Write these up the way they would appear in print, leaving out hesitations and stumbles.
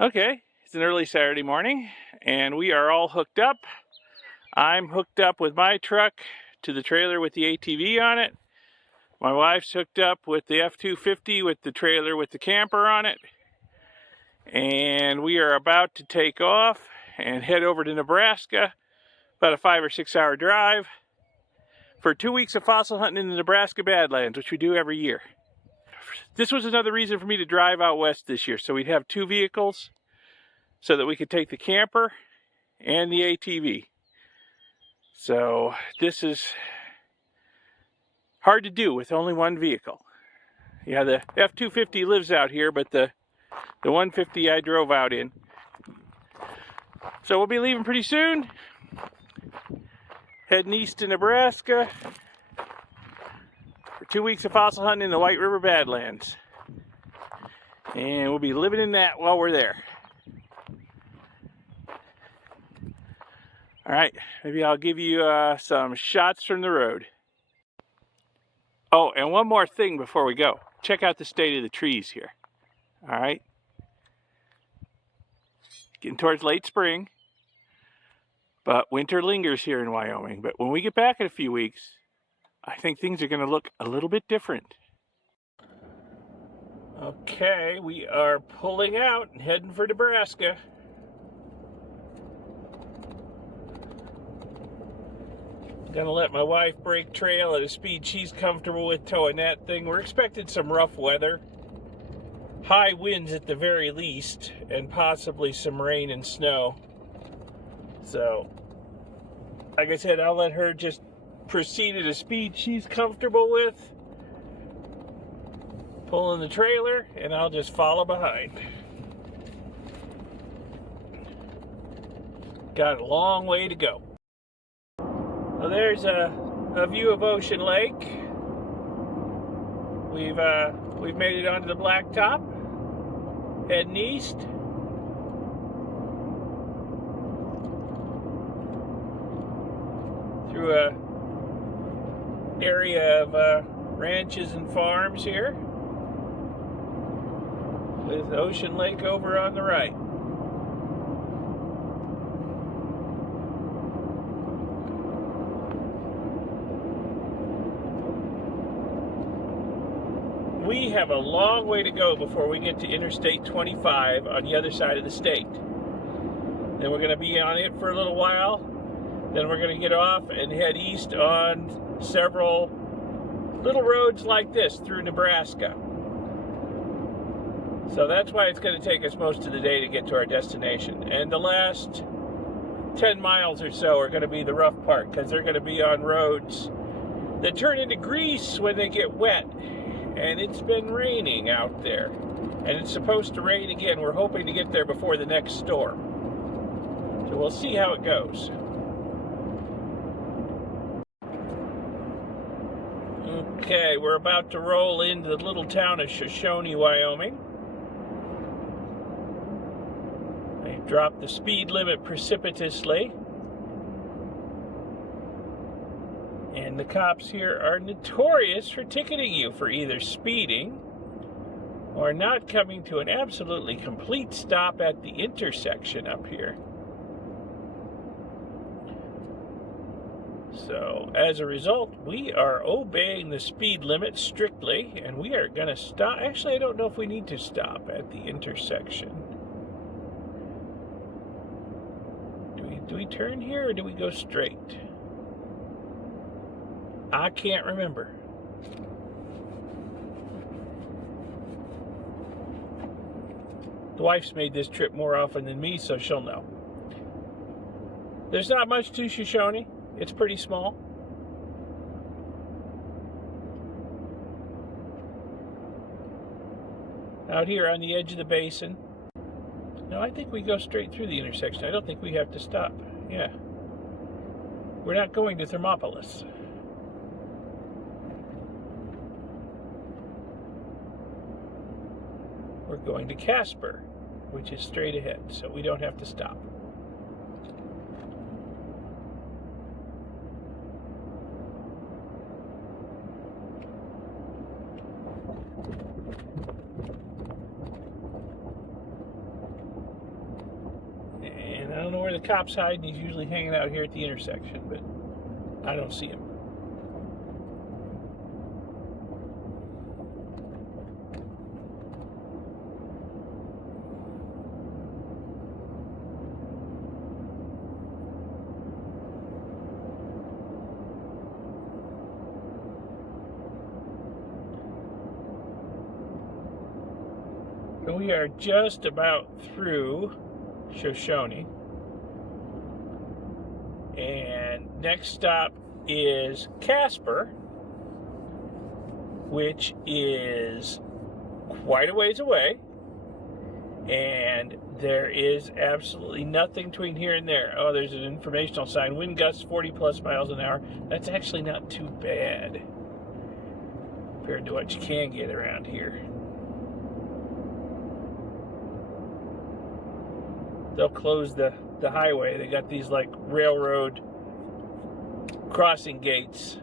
Okay, it's an early Saturday morning, and we are all hooked up. I'm hooked up with my truck to the trailer with the ATV on it. My wife's hooked up with the F-250 with the trailer with the camper on it. And we are about to take off and head over to Nebraska, about a 5 or 6 hour drive, for 2 weeks of fossil hunting in the Nebraska Badlands, which we do every year. This was another reason for me to drive out west this year, so we'd have 2 vehicles so that we could take the camper and the ATV. So this is hard to do with only one vehicle. Yeah, the F-250 lives out here, but the 150 I drove out in. So we'll be leaving pretty soon, heading east to Nebraska for 2 weeks of fossil hunting in the White River Badlands. And we'll be living in that while we're there. All right, maybe I'll give you some shots from the road. Oh, and one more thing before we go. Check out the state of the trees here. All right. Getting towards late spring, but winter lingers here in Wyoming. But when we get back in a few weeks, I think things are going to look a little bit different. Okay, we are pulling out and heading for Nebraska. Gonna let my wife break trail at a speed she's comfortable with towing that thing. We're expecting some rough weather, high winds at the very least, and possibly some rain and snow. So, like I said, I'll let her just proceed at a speed she's comfortable with, pulling the trailer, and I'll just follow behind. Got a long way to go. Well, there's a view of Ocean Lake. We've made it onto the blacktop, heading east. Through a area of ranches and farms here, with Ocean Lake over on the right. We have a long way to go before we get to Interstate 25 on the other side of the state. Then we're going to be on it for a little while. Then we're going to get off and head east on several little roads like this through Nebraska. So that's why it's going to take us most of the day to get to our destination. And the last 10 miles or so are going to be the rough part, because they're going to be on roads that turn into grease when they get wet. And it's been raining out there, and it's supposed to rain again. We're hoping to get there before the next storm. So we'll see how it goes. Okay, we're about to roll into the little town of Shoshone, Wyoming. They dropped the speed limit precipitously. And the cops here are notorious for ticketing you for either speeding or not coming to an absolutely complete stop at the intersection up here. So, as a result, we are obeying the speed limit strictly, and we are going to stop. Actually, I don't know if we need to stop at the intersection. Do we turn here, or do we go straight? I can't remember. The wife's made this trip more often than me, so she'll know. There's not much to Shoshone. It's pretty small. Out here on the edge of the basin. No, I think we go straight through the intersection. I don't think we have to stop. Yeah. We're not going to Thermopolis. We're going to Casper, which is straight ahead, so we don't have to stop. don't know where the cop's hiding. He's usually hanging out here at the intersection, but I don't see him. So we are just about through Shoshone. And next stop is Casper, which is quite a ways away. And there is absolutely nothing between here and there. Oh, there's an informational sign. Wind gusts 40 plus miles an hour. That's actually not too bad compared to what you can get around here. They'll close the highway. They got these like railroad crossing gates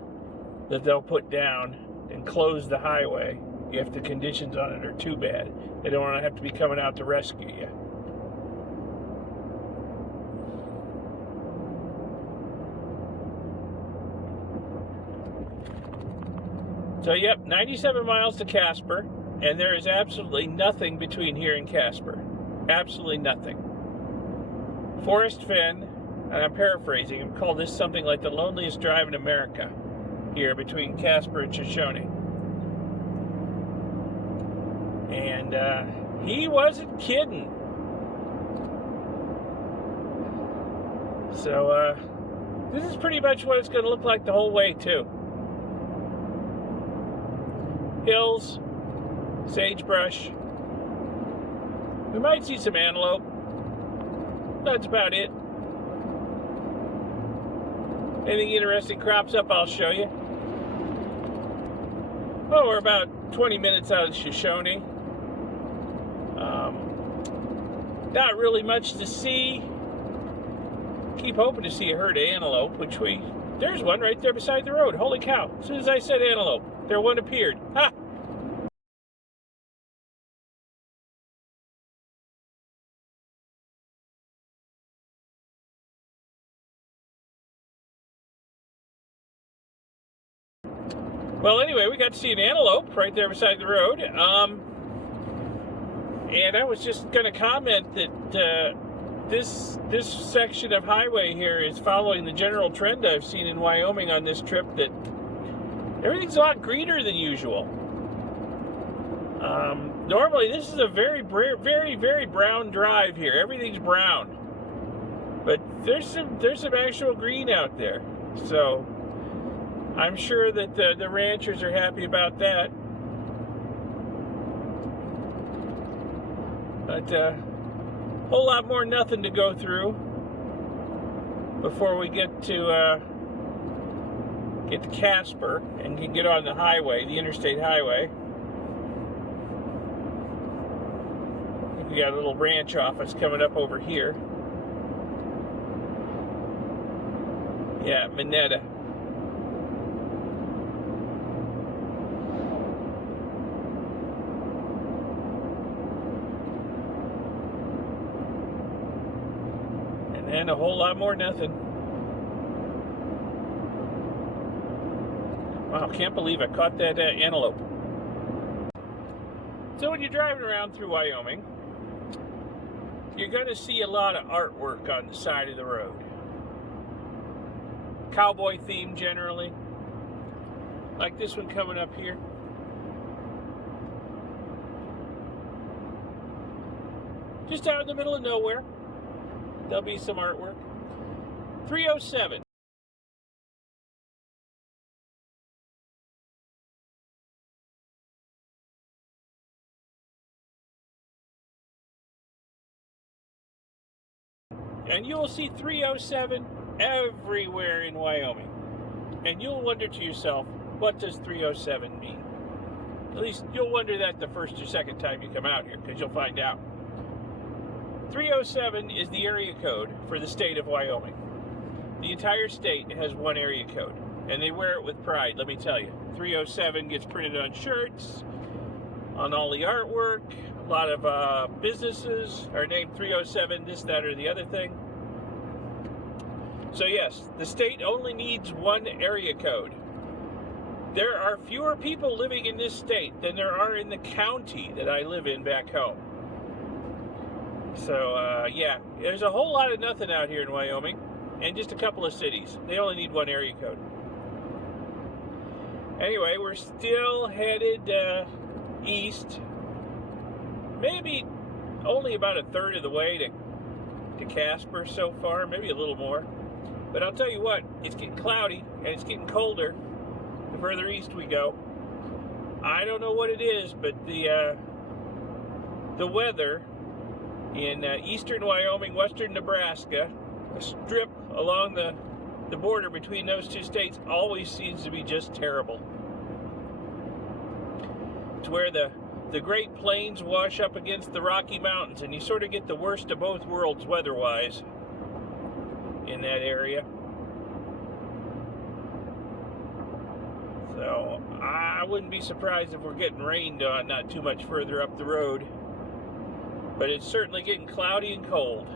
that they'll put down and close the highway if the conditions on it are too bad. They don't want to have to be coming out to rescue you. So yep, 97 miles to Casper, and there is absolutely nothing between here and Casper. Absolutely nothing. Forrest Fenn, and I'm paraphrasing him, called this something like the loneliest drive in America here between Casper and Shoshone. And he wasn't kidding. So this is pretty much what it's going to look like the whole way too. Hills, sagebrush. We might see some antelope. That's about it. Anything interesting crops up, I'll show you. Oh, we're about 20 minutes out of Shoshone. Not really much to see. Keep hoping to see a herd of antelope, there's one right there beside the road. Holy cow. As soon as I said antelope, there one appeared. Ha! Well, anyway, we got to see an antelope right there beside the road. And I was just going to comment that this section of highway here is following the general trend I've seen in Wyoming on this trip, that everything's a lot greener than usual. Normally, this is a very, very brown drive here. Everything's brown. But there's some actual green out there. So I'm sure that the ranchers are happy about that. But a whole lot more nothing to go through before we get to Casper and can get on the highway, the interstate highway. I think we got a little ranch office coming up over here. Yeah, Minetta. And a whole lot more nothing. Wow, can't believe I caught that antelope. So when you're driving around through Wyoming, you're going to see a lot of artwork on the side of the road. Cowboy theme generally. Like this one coming up here. Just out in the middle of nowhere. There'll be some artwork. 307. And you will see 307 everywhere in Wyoming. And you'll wonder to yourself, what does 307 mean? At least you'll wonder that the first or second time you come out here, because you'll find out. 307 is the area code for the state of Wyoming. The entire state has one area code, and they wear it with pride, let me tell you. 307 gets printed on shirts, on all the artwork. A lot of businesses are named 307, this, that, or the other thing. So yes, the state only needs one area code. There are fewer people living in this state than there are in the county that I live in back home. So, yeah, there's a whole lot of nothing out here in Wyoming, and just a couple of cities. They only need one area code. Anyway, we're still headed east. Maybe only about a third of the way to Casper so far, maybe a little more. But I'll tell you what, it's getting cloudy, and it's getting colder the further east we go. I don't know what it is, but the weather in eastern Wyoming, western Nebraska, a strip along the border between those two states always seems to be just terrible. It's where the Great Plains wash up against the Rocky Mountains, and you sort of get the worst of both worlds weather-wise in that area. So I wouldn't be surprised if we're getting rained on not too much further up the road. But it's certainly getting cloudy and cold.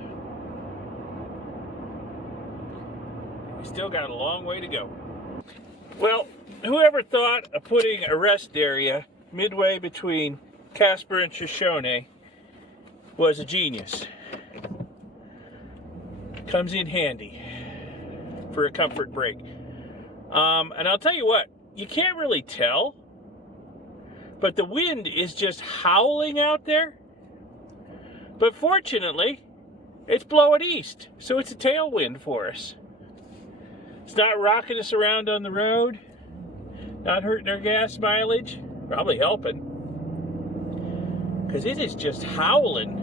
We still got a long way to go. Well, whoever thought of putting a rest area midway between Casper and Shoshone was a genius. Comes in handy for a comfort break. And I'll tell you what, you can't really tell, but the wind is just howling out there. But fortunately, it's blowing east, so it's a tailwind for us. It's not rocking us around on the road, not hurting our gas mileage, probably helping, because it is just howling.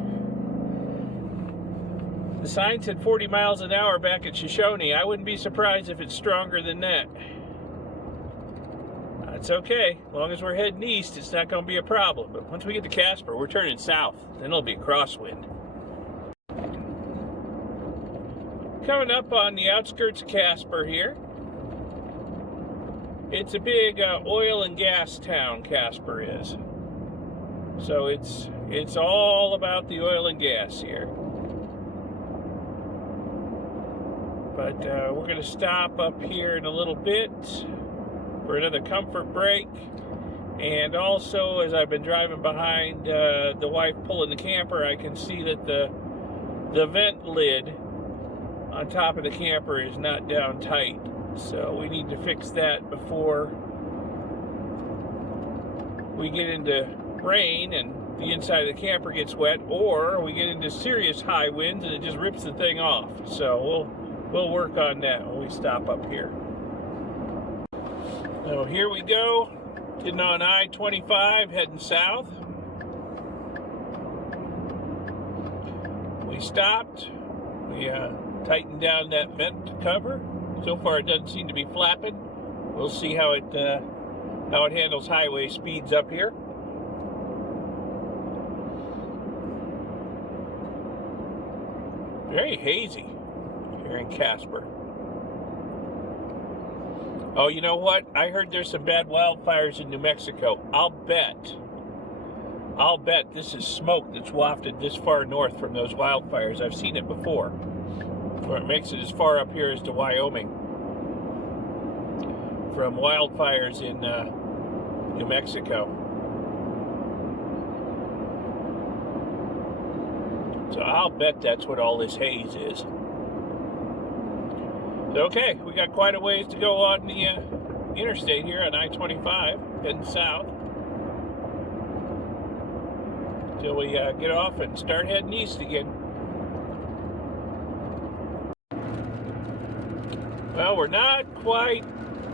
The sign said 40 miles an hour back at Shoshone. I wouldn't be surprised if it's stronger than that. That's okay. As long as we're heading east, it's not going to be a problem. But once we get to Casper, we're turning south. Then it'll be a crosswind. Coming up on the outskirts of Casper here. It's a big oil and gas town, Casper is. So it's all about the oil and gas here. But we're going to stop up here in a little bit for another comfort break. And also, as I've been driving behind the wife pulling the camper, I can see that the vent lid on top of the camper is not down tight. So we need to fix that before we get into rain and the inside of the camper gets wet, or we get into serious high winds and it just rips the thing off. So we'll work on that when we stop up here. So here we go, getting on I-25, heading south. We stopped. We tightened down that vent cover. So far, it doesn't seem to be flapping. We'll see how it handles highway speeds up here. Very hazy here in Casper. Oh, you know what? I heard there's some bad wildfires in New Mexico. I'll bet this is smoke that's wafted this far north from those wildfires. I've seen it before, where it makes it as far up here as to Wyoming from wildfires in New Mexico. So I'll bet that's what all this haze is. Okay, we got quite a ways to go on the interstate here on I-25, heading south, till we get off and start heading east again. Well, we're not quite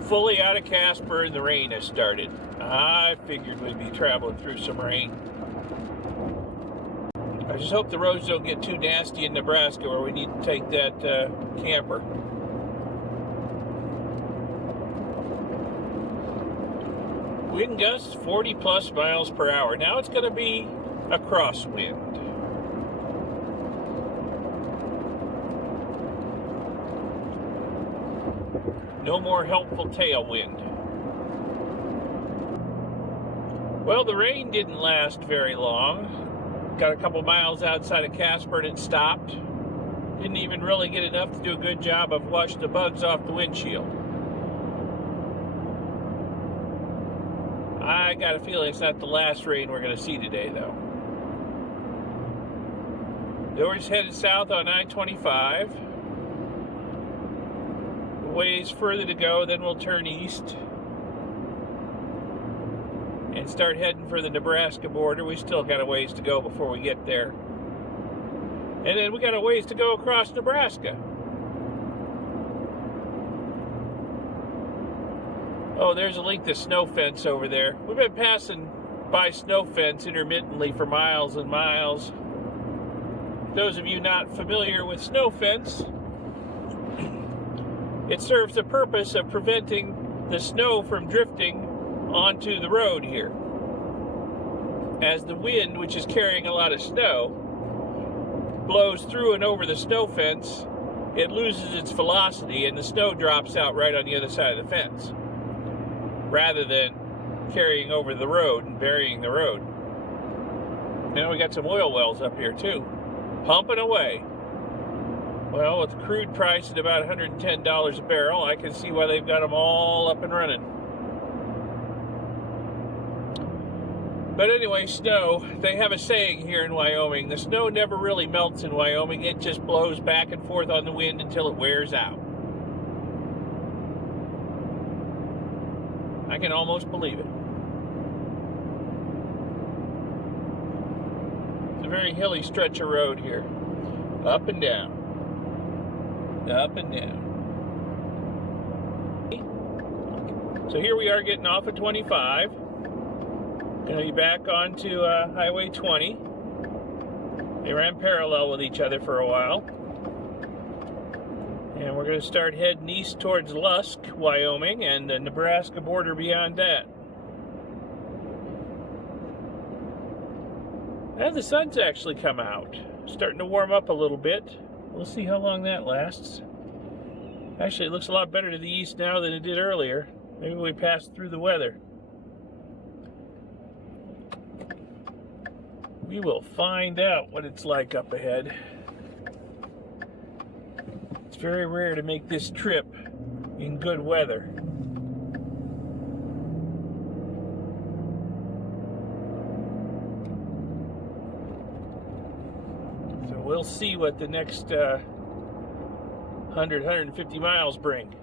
fully out of Casper and the rain has started. I figured we'd be traveling through some rain. I just hope the roads don't get too nasty in Nebraska where we need to take that camper. Wind gusts 40 plus miles per hour. Now it's going to be a crosswind. No more helpful tailwind. Well, the rain didn't last very long. Got a couple miles outside of Casper and it stopped. Didn't even really get enough to do a good job of washing the bugs off the windshield. I got a feeling it's not the last rain we're going to see today, though. We're just headed south on I-25. A ways further to go, then we'll turn east and start heading for the Nebraska border. We still got a ways to go before we get there. And then we got a ways to go across Nebraska. Oh, there's a length of snow fence over there. We've been passing by snow fence intermittently for miles and miles. Those of you not familiar with snow fence, it serves the purpose of preventing the snow from drifting onto the road here. As the wind, which is carrying a lot of snow, blows through and over the snow fence, it loses its velocity and the snow drops out right on the other side of the fence, rather than carrying over the road and burying the road. Now we got some oil wells up here too, pumping away. Well, with the crude price at about $110 a barrel, I can see why they've got them all up and running. But anyway, snow, they have a saying here in Wyoming, the snow never really melts in Wyoming, it just blows back and forth on the wind until it wears out. I can almost believe it. It's a very hilly stretch of road here. Up and down. Up and down. So here we are getting off at 25. Going to be back onto Highway 20. They ran parallel with each other for a while. And we're going to start heading east towards Lusk, Wyoming, and the Nebraska border beyond that. And the sun's actually come out. Starting to warm up a little bit. We'll see how long that lasts. Actually, it looks a lot better to the east now than it did earlier. Maybe we passed through the weather. We will find out what it's like up ahead. It's very rare to make this trip in good weather. So we'll see what the next 100, 150 miles bring.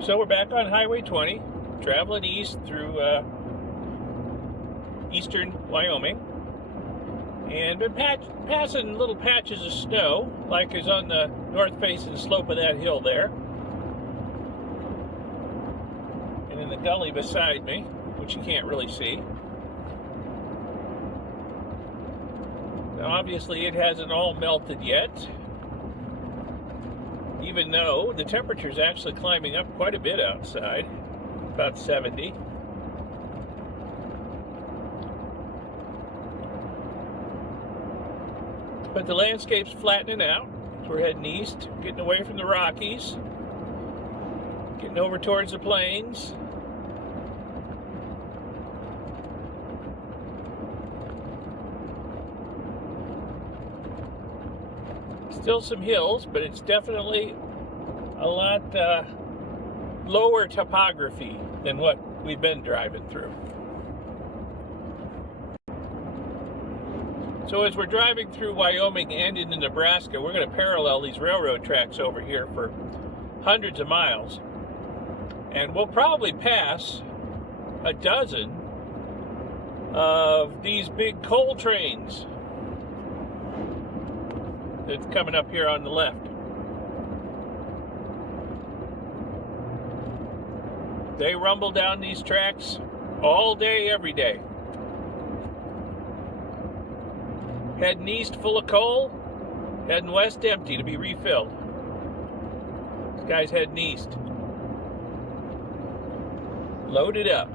So we're back on Highway 20. Traveling east through eastern Wyoming, and been passing little patches of snow, like is on the north-facing slope of that hill there, and in the gully beside me, which you can't really see. Now, obviously, it hasn't all melted yet, even though the temperature is actually climbing up quite a bit outside. About 70. But the landscape's flattening out. So we're heading east, getting away from the Rockies, getting over towards the plains. Still some hills, but it's definitely a lot lower topography than what we've been driving through. So as we're driving through Wyoming and into Nebraska, we're going to parallel these railroad tracks over here for hundreds of miles. And we'll probably pass a dozen of these big coal trains that's coming up here on the left. They rumble down these tracks all day, every day. Heading east full of coal, heading west empty to be refilled. This guy's heading east. Loaded up.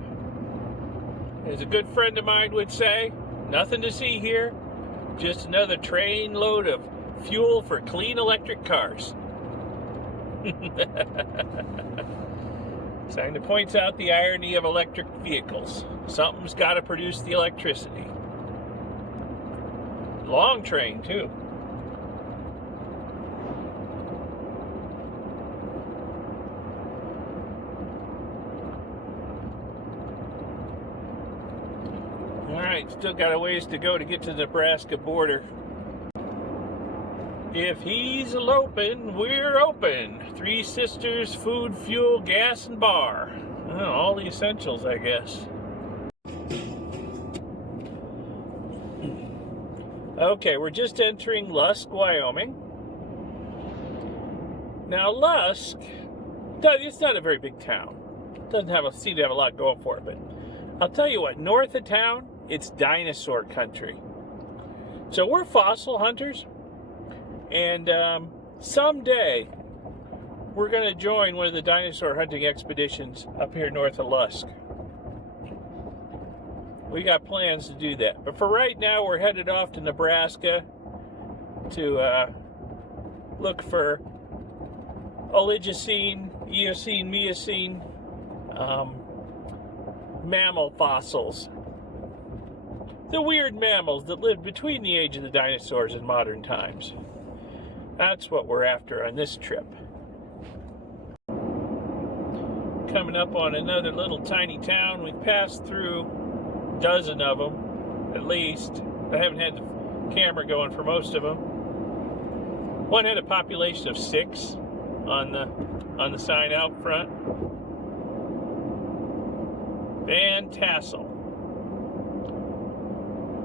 As a good friend of mine would say, nothing to see here, just another train load of fuel for clean electric cars. Sign that points out the irony of electric vehicles. Something's got to produce the electricity. Long train, too. Alright, still got a ways to go to get to the Nebraska border. If he's eloping, we're open. Three Sisters, food, fuel, gas, and bar. Oh, all the essentials, I guess. Okay, we're just entering Lusk, Wyoming. Now, Lusk, it's not a very big town. Doesn't seem to have a lot going for it, but I'll tell you what, north of town, it's dinosaur country. So we're fossil hunters, and someday we're going to join one of the dinosaur hunting expeditions up here north of Lusk. We got plans to do that. But for right now, we're headed off to Nebraska to look for Oligocene, Eocene, Miocene mammal fossils. The weird mammals that lived between the age of the dinosaurs and modern times. That's what we're after on this trip. Coming up on another little tiny town. We've passed through a dozen of them, at least. I haven't had the camera going for most of them. One had a population of 6 on the sign out front. Van Tassel.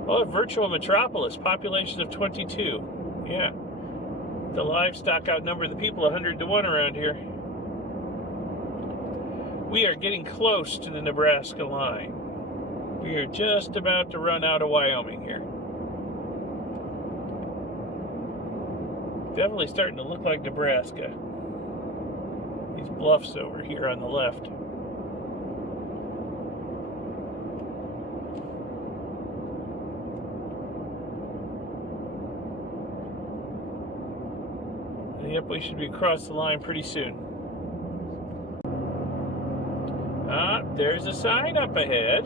Oh, virtual metropolis, population of 22. Yeah. The livestock outnumber the people 100 to 1 around here. We are getting close to the Nebraska line. We are just about to run out of Wyoming here. Definitely starting to look like Nebraska. These bluffs over here on the left. Yep, we should be across the line pretty soon. Ah, there's a sign up ahead.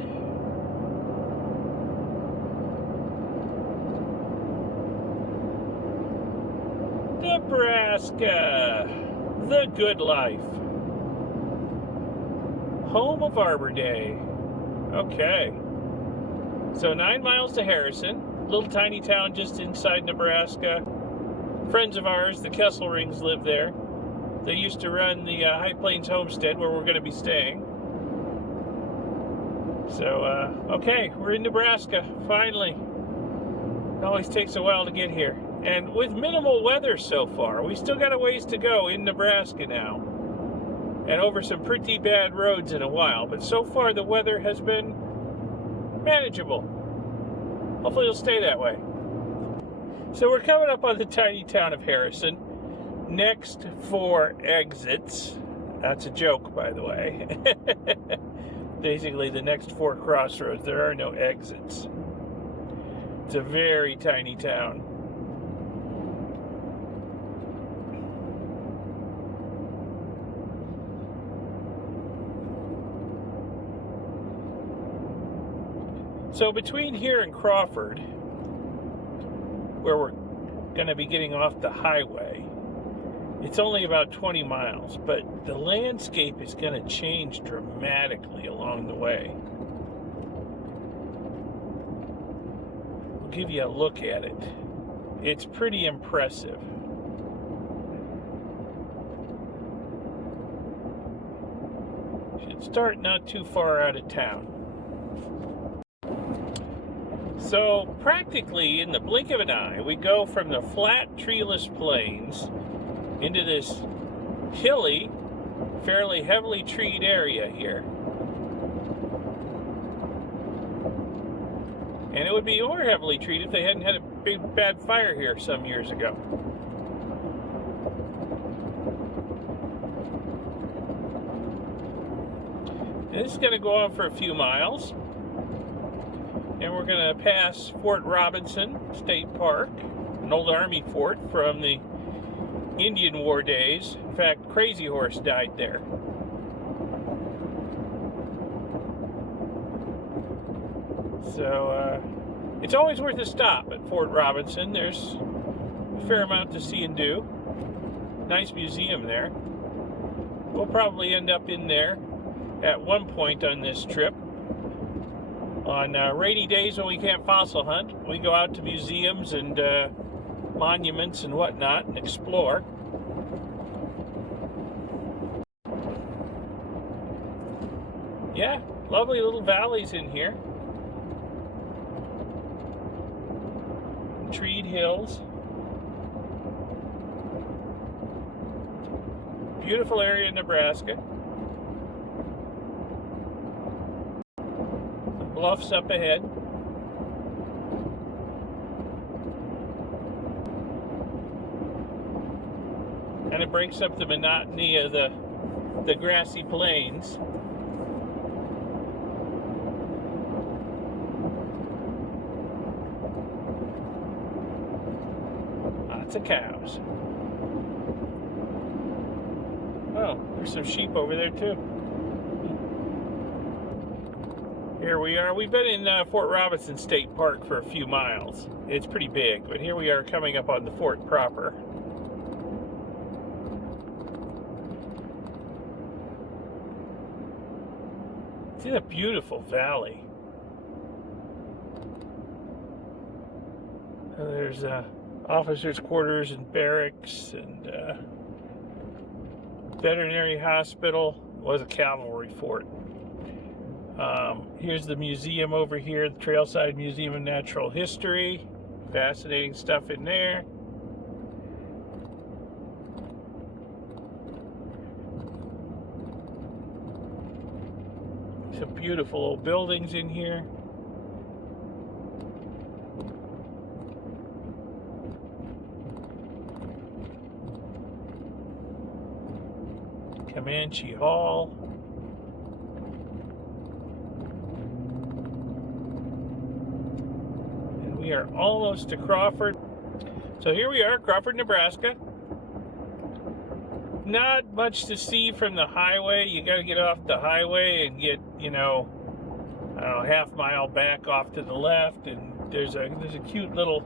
Nebraska, the good life. Home of Arbor Day. Okay. So 9 miles to Harrison, little tiny town just inside Nebraska. Friends of ours, the Kesselrings, live there. They used to run the High Plains Homestead where we're going to be staying. So, okay, we're in Nebraska, finally. It always takes a while to get here. And with minimal weather so far, we still got a ways to go in Nebraska now. And over some pretty bad roads in a while. But so far the weather has been manageable. Hopefully it'll stay that way. So we're coming up on the tiny town of Harrison. Next 4 exits. That's a joke, by the way. Basically, the next 4 crossroads, there are no exits. It's a very tiny town. So between here and Crawford, where we're going to be getting off the highway, it's only about 20 miles, but the landscape is going to change dramatically along the way. We'll give you a look at it. It's pretty impressive. Should start not too far out of town. So, practically, in the blink of an eye, we go from the flat, treeless plains into this hilly, fairly heavily treed area here. And it would be more heavily treed if they hadn't had a big, bad fire here some years ago. And this is going to go on for a few miles. And we're going to pass Fort Robinson State Park, an old Army fort from the Indian War days. In fact, Crazy Horse died there. So, It's always worth a stop at Fort Robinson. There's a fair amount to see and do. Nice museum there. We'll probably end up in there at one point on this trip. On rainy days when we can't fossil hunt, we go out to museums and monuments and whatnot and explore. Yeah, lovely little valleys in here. Treed hills. Beautiful area in Nebraska. Bluffs up ahead. And it breaks up the monotony of the grassy plains. Lots of cows. Oh, there's some sheep over there too. Here we are. We've been in Fort Robinson State Park for a few miles. It's pretty big, but here we are coming up on the fort proper. It's in a beautiful valley. There's officers' quarters and barracks and veterinary hospital. Was a cavalry fort. Here's the museum over here, the Trailside Museum of Natural History. Fascinating stuff in there. Some beautiful old buildings in here. Comanche Hall. And we are almost to Crawford. So here we are, Crawford, Nebraska. Not much to see from the highway. You got to get off the highway and get, I don't know, half mile back off to the left, and there's a cute little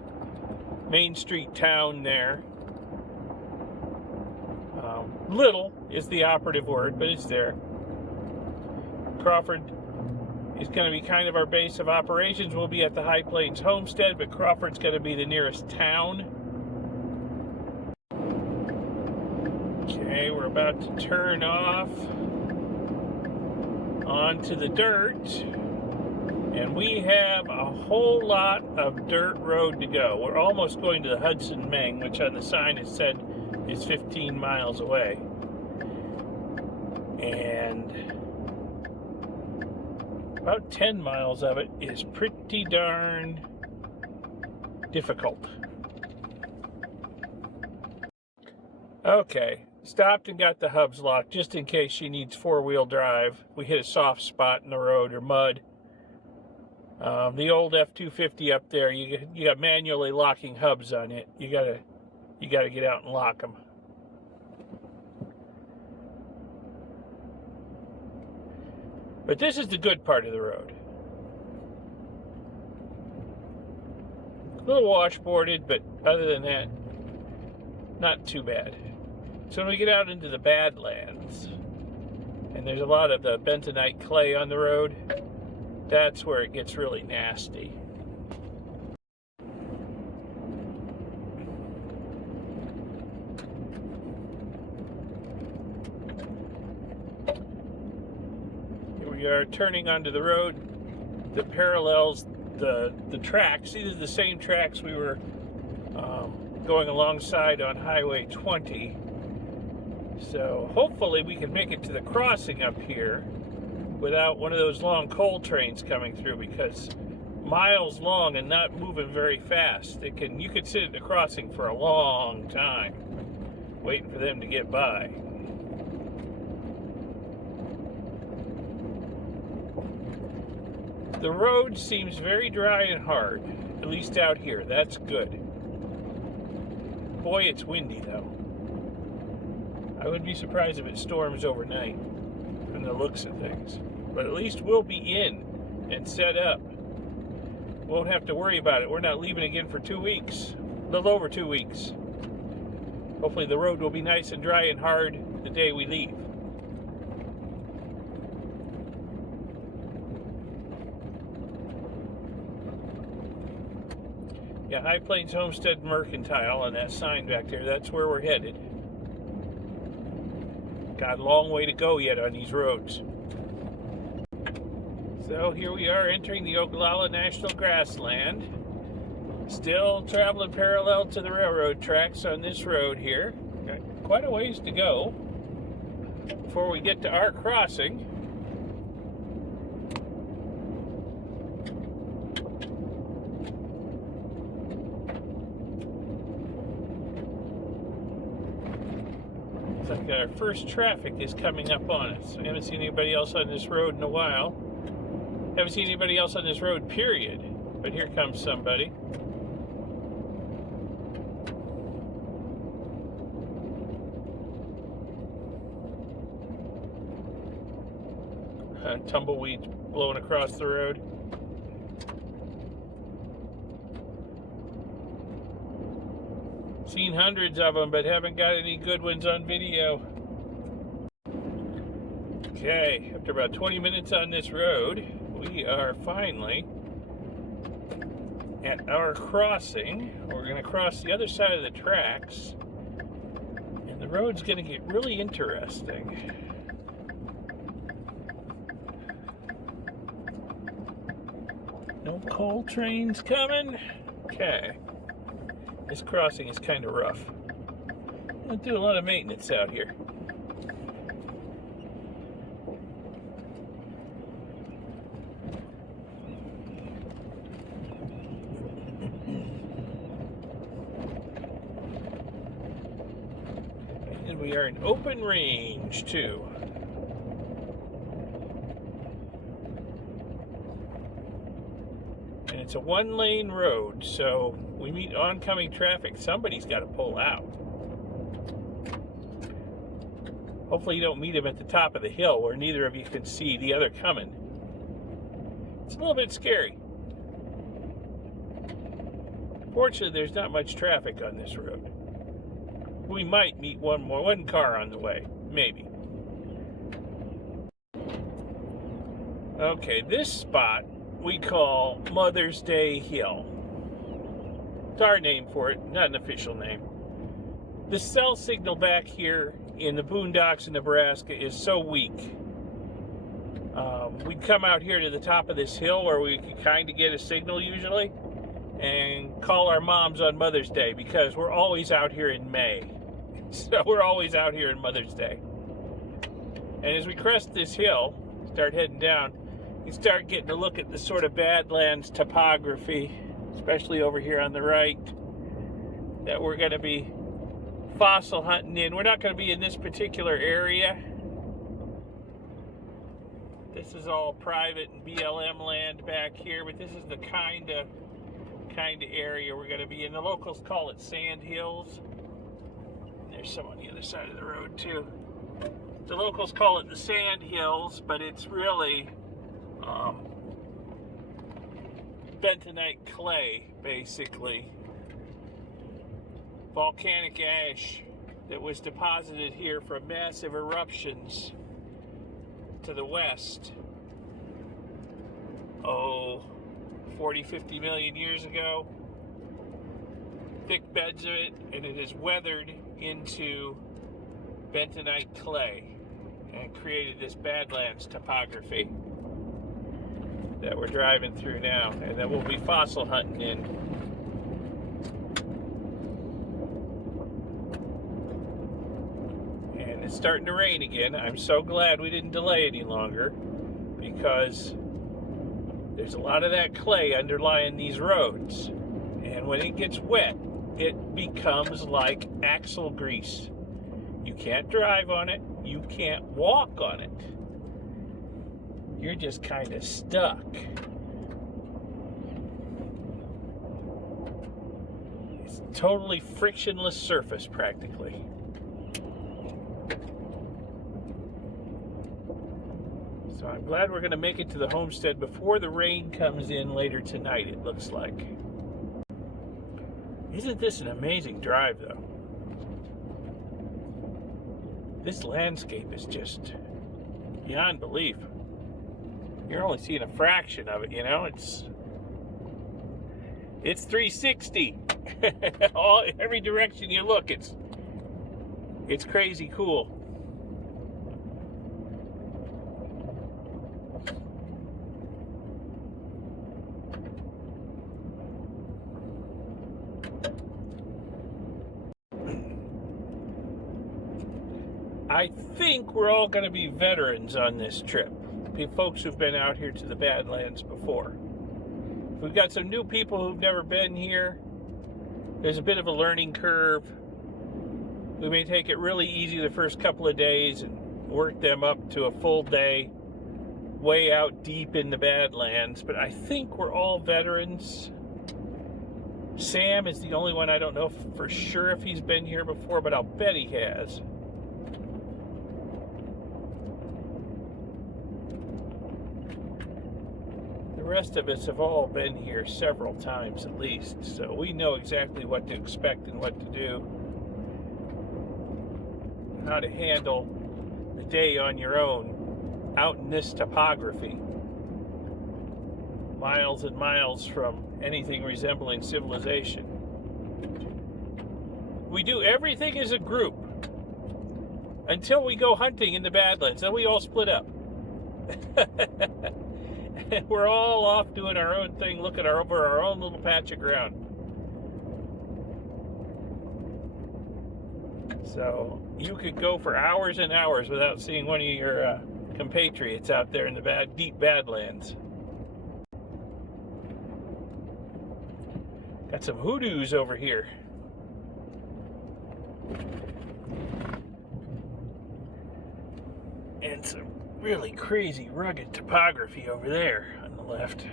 Main Street town there. Little is the operative word, but it's there. Crawford is going to be kind of our base of operations. We'll be at the High Plains Homestead, but Crawford's going to be the nearest town. Okay, we're about to turn off onto the dirt, and we have a whole lot of dirt road to go. We're almost going to the Hudson Meng, which on the sign is said is 15 miles away. And about 10 miles of it is pretty darn difficult. Okay, stopped and got the hubs locked just in case she needs four-wheel drive. We hit a soft spot in the road or mud. The old F-250 up there, you got manually locking hubs on it. You gotta get out and lock them. But this is the good part of the road. A little washboarded, but other than that, not too bad. So when we get out into the Badlands, and there's a lot of the bentonite clay on the road, that's where it gets really nasty. We are turning onto the road that parallels the tracks. These are the same tracks we were going alongside on Highway 20. So hopefully we can make it to the crossing up here without one of those long coal trains coming through, because miles long and not moving very fast. You could sit at the crossing for a long time waiting for them to get by. The road seems very dry and hard, at least out here. That's good. Boy, it's windy though. I wouldn't be surprised if it storms overnight from the looks of things. But at least we'll be in and set up. won't have to worry about it. We're not leaving again for 2 weeks. A little over 2 weeks. Hopefully the road will be nice and dry and hard the day we leave. Yeah, High Plains Homestead Mercantile on that sign back there. That's where we're headed. Got a long way to go yet on these roads. So here we are entering the Ogallala National Grassland. Still traveling parallel to the railroad tracks on this road here. Got quite a ways to go before we get to our crossing. Looks like our first traffic is coming up on us. I haven't seen anybody else on this road in a while. Haven't seen anybody else on this road, period. But here comes somebody. Tumbleweeds blowing across the road. Seen hundreds of them, but haven't got any good ones on video. Okay, after about 20 minutes on this road, we are finally at our crossing. We're going to cross the other side of the tracks, and the road's going to get really interesting. No coal trains coming. Okay. This crossing is kind of rough. I'll do a lot of maintenance out here. And we are in open range too. And it's a one-lane road, so we meet oncoming traffic. Somebody's got to pull out. Hopefully you don't meet him at the top of the hill where neither of you can see the other coming. It's a little bit scary. Fortunately, there's not much traffic on this road. We might meet one car on the way, maybe. Okay, this spot we call Mother's Day Hill. It's our name for it, not an official name. The cell signal back here in the boondocks in Nebraska is so weak. We'd come out here to the top of this hill where we could kind of get a signal usually and call our moms on Mother's Day because we're always out here in May. So we're always out here in Mother's Day. And as we crest this hill, start heading down, you start getting a look at the sort of Badlands topography, especially over here on the right, that we're going to be fossil hunting in. We're not going to be in this particular area. This is all private and BLM land back here, but this is the kind of area we're going to be in. The locals call it Sand Hills. There's some on the other side of the road too. The locals call it the Sand Hills, but it's really bentonite clay, basically. Volcanic ash that was deposited here from massive eruptions to the west. 40, 50 million years ago. Thick beds of it, and it is weathered into bentonite clay and created this Badlands topography that we're driving through now, and that we'll be fossil hunting in. And it's starting to rain again. I'm so glad we didn't delay any longer, because there's a lot of that clay underlying these roads, and when it gets wet, it becomes like axle grease. You can't drive on it, you can't walk on it. You're just kind of stuck. It's a totally frictionless surface, practically. So I'm glad we're going to make it to the homestead before the rain comes in later tonight, it looks like. Isn't this an amazing drive, though? This landscape is just beyond belief. You're only seeing a fraction of it, you know? It's 360. Every direction you look, it's crazy cool. I think we're all going to be veterans on this trip. Folks who've been out here to the Badlands before. We've got some new people who've never been here. There's a bit of a learning curve. We may take it really easy the first couple of days and work them up to a full day way out deep in the Badlands. But I think we're all veterans. Sam is the only one I don't know for sure if he's been here before, but I'll bet he has. The rest of us have all been here several times at least, so we know exactly what to expect and what to do, how to handle the day on your own out in this topography, miles and miles from anything resembling civilization. We do everything as a group until we go hunting in the Badlands, then we all split up. We're all off doing our own thing, looking over our own little patch of ground. So you could go for hours and hours without seeing one of your compatriots out there in the deep Badlands. Got some hoodoos over here. And some really crazy rugged topography over there on the left.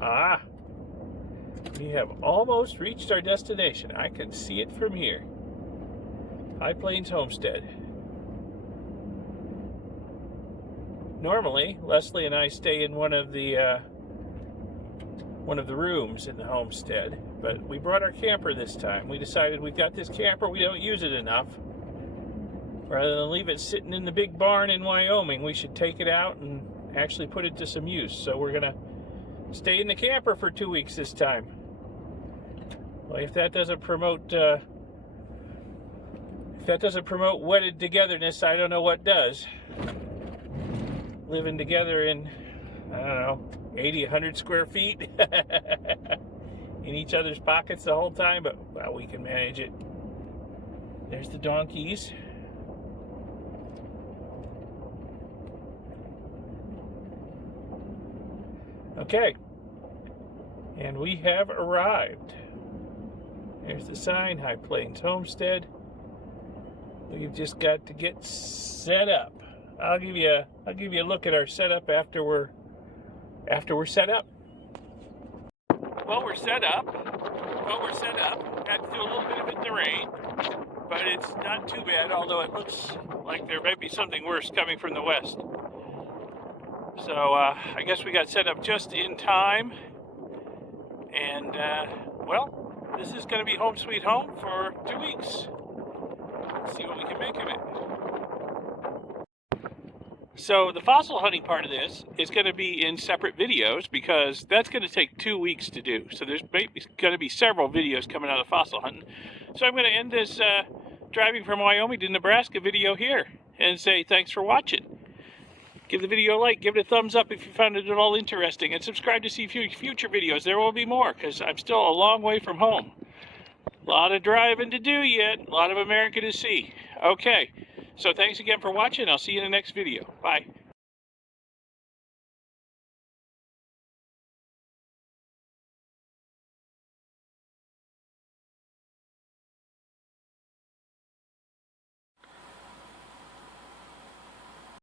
Ah, we have almost reached our destination. I can see it from here. High Plains Homestead. Normally, Leslie and I stay in one of the rooms in the homestead, but we brought our camper this time. We decided we've got this camper, we don't use it enough. Rather than leave it sitting in the big barn in Wyoming, we should take it out and actually put it to some use. So we're gonna stay in the camper for 2 weeks this time. Well, if that doesn't promote wedded togetherness, I don't know what does. Living together in, I don't know, 80, 100 square feet in each other's pockets the whole time, but, well, we can manage it. There's the donkeys. Okay, and we have arrived. There's the sign, High Plains Homestead. We've just got to get set up. I'll give you a look at our setup after we're set up. Well, we're set up. Had to do a little bit of it in the rain, but it's not too bad. Although it looks like there might be something worse coming from the west. So I guess we got set up just in time, and well, this is going to be home sweet home for 2 weeks. Let's see what we can make of it. So the fossil hunting part of this is going to be in separate videos because that's going to take 2 weeks to do. So there's going to be several videos coming out of fossil hunting. So I'm going to end this driving from Wyoming to Nebraska video here and say thanks for watching. Give the video a like, give it a thumbs up if you found it at all interesting, and subscribe to see future videos. There will be more because I'm still a long way from home. A lot of driving to do yet, a lot of America to see. Okay. So thanks again for watching. I'll see you in the next video. Bye.